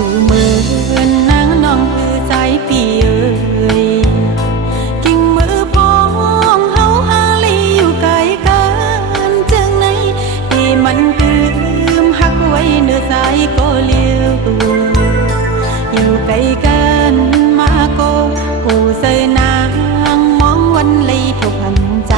สู่เมืองนางน้องคือใจพี่เอ๋ยกิ่งมือพองเฮาหาลีอยู่ไกลกันจังไหนที่มันลืมหักไว้เนื้อใจก็เลี้ยวอยู่ไกลกันมาก็โอ้เสยนางมองวันเลยทุกพันใจ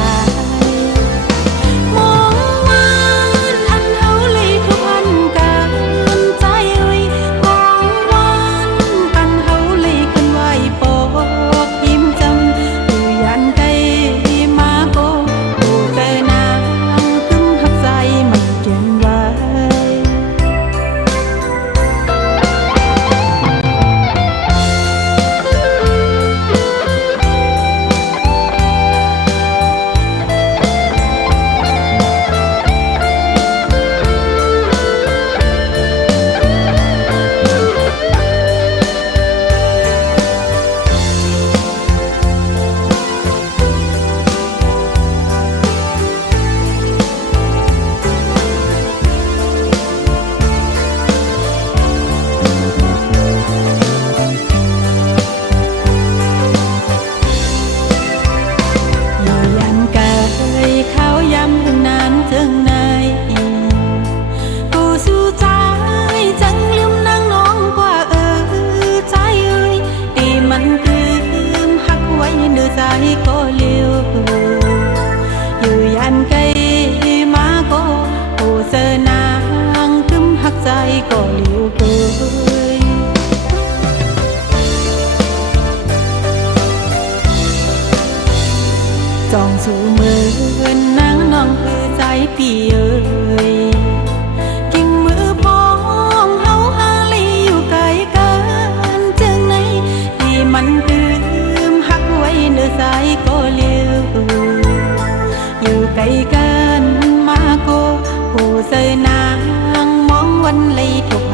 ใจก็เลี้ยวอยู่ยันไกลมาก็โอ้เสนางกึมหักใจก็เลี้ยวเกยจองสู่เมืองนางน้องคือใจพี่เอ๋ยกิ่งมือพองเฮาหาลีอยู่ไกลกันจังไหนที่มันลืมหักไว้เนื้อใจก็เลี้ยวอยู่ไกลกันมาก็โอ้เสยนางมองวันเลยทุก